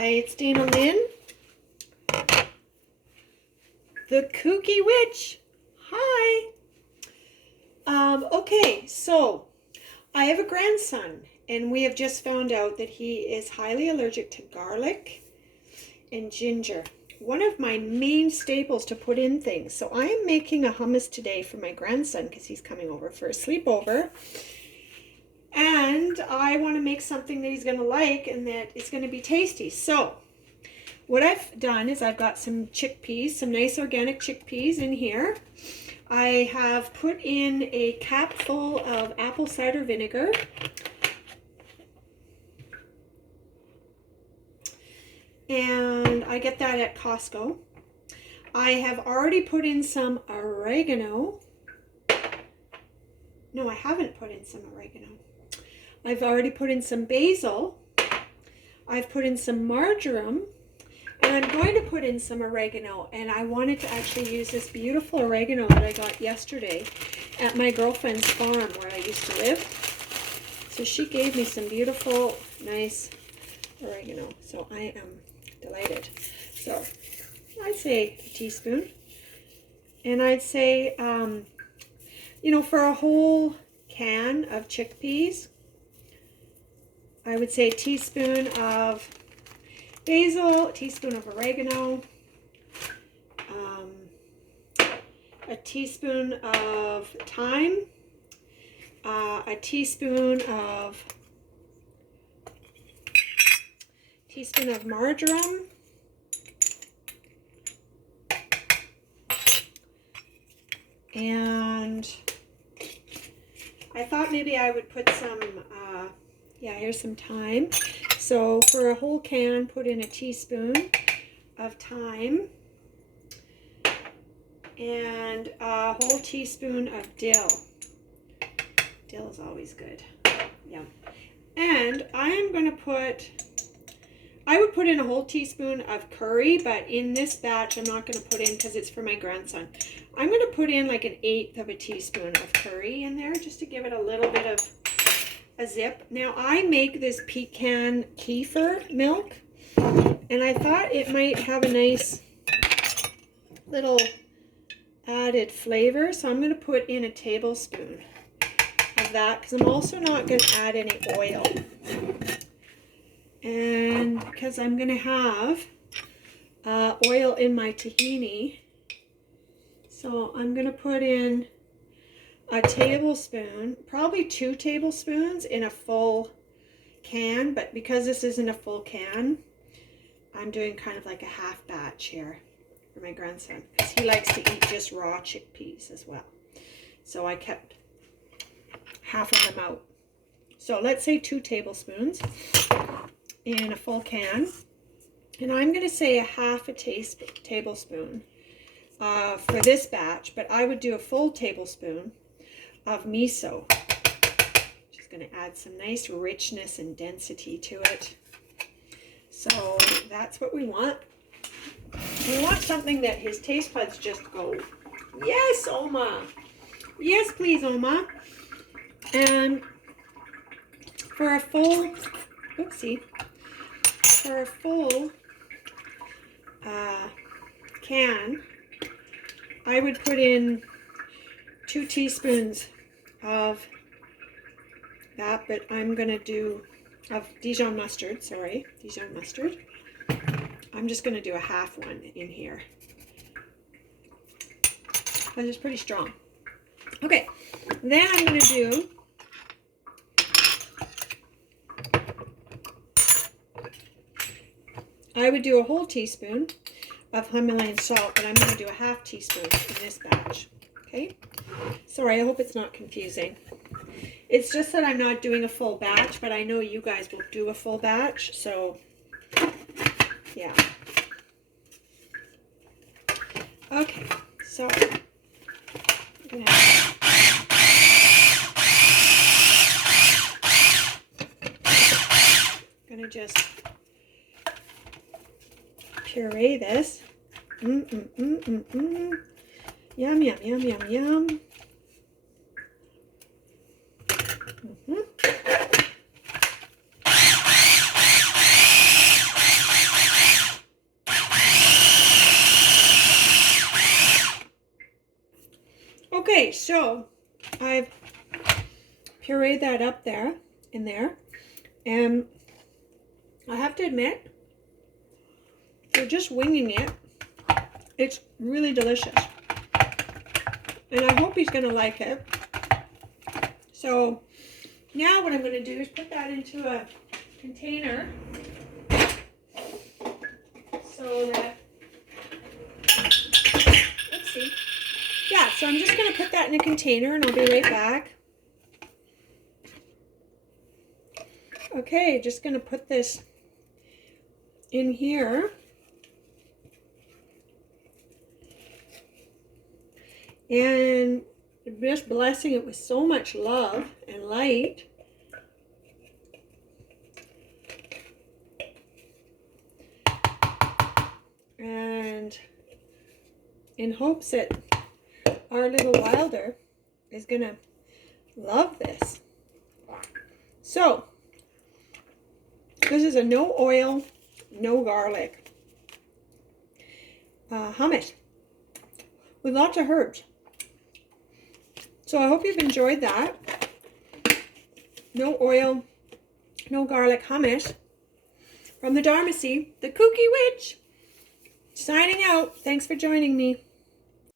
Hi, it's Dana Lynn, the Kooky Witch. Hi. Okay, so I have a grandson, and we have just found out that he is highly allergic to garlic and ginger. One of my main staples to put in things. So I am making a hummus today for my grandson because he's coming over for a sleepover. And I want to make something that he's going to like and that is going to be tasty. So what I've done is I've got some chickpeas, some nice organic chickpeas in here. I have put in a cap full of apple cider vinegar. And I get that at Costco. I have already put in some oregano. No, I haven't put in some oregano. I've already put in some basil. I've put in some marjoram. And I'm going to put in some oregano. And I wanted to actually use this beautiful oregano that I got yesterday at my girlfriend's farm where I used to live. So she gave me some beautiful, nice oregano. So I am delighted. So I'd say a teaspoon. And I'd say, for a whole can of chickpeas, I would say a teaspoon of basil, a teaspoon of oregano, a teaspoon of thyme, a teaspoon of marjoram, and I thought maybe I would put some, here's some thyme. So for a whole can, put in a teaspoon of thyme and a whole teaspoon of dill. Dill is always good. Yeah. And I would put in a whole teaspoon of curry, but in this batch I'm not going to put in because it's for my grandson. I'm going to put in like an eighth of a teaspoon of curry in there just to give it a little bit of a zip. Now I make this pecan kefor milk, and I thought it might have a nice little added flavor, so I'm going to put in a tablespoon of that because I'm also not going to add any oil, and because I'm going to have oil in my tahini, so I'm going to put in a tablespoon, probably 2 tablespoons in a full can, but because this isn't a full can, I'm doing kind of like a half batch here for my grandson because he likes to eat just raw chickpeas as well. So I kept half of them out. So let's say 2 tablespoons in a full can, and I'm going to say a half a tablespoon for this batch, but I would do a full tablespoon of miso. Just going to add some nice richness and density to it. So that's what we want. We want something that his taste buds just go, yes, Oma. Yes, please, Oma. And for a full, can, I would put in 2 teaspoons of that, but I'm going to do, of Dijon mustard. I'm just going to do a half one in here because it's pretty strong. Okay, then I'm going to do I would do a whole teaspoon of Himalayan salt, but I'm going to do a half teaspoon in this batch. Okay, sorry, I hope it's not confusing. It's just that I'm not doing a full batch, but I know you guys will do a full batch, so yeah. Okay, so I'm gonna just puree this. Yum, yum, yum, yum, yum. Okay, so I've pureed that up there, in there, and I have to admit, we're just winging it. It's really delicious. And I hope he's gonna like it. So now what I'm gonna do is put that into a container so that, let's see. Yeah, so I'm just gonna put that in a container and I'll be right back. Okay, just gonna put this in here. And just blessing it with so much love and light. And in hopes that our little Wilder is gonna love this. So, this is a no oil, no garlic hummus with lots of herbs. So I hope you've enjoyed that. No oil, no garlic hummus from the Dharmacy, the Kooky Witch. Signing out. Thanks for joining me.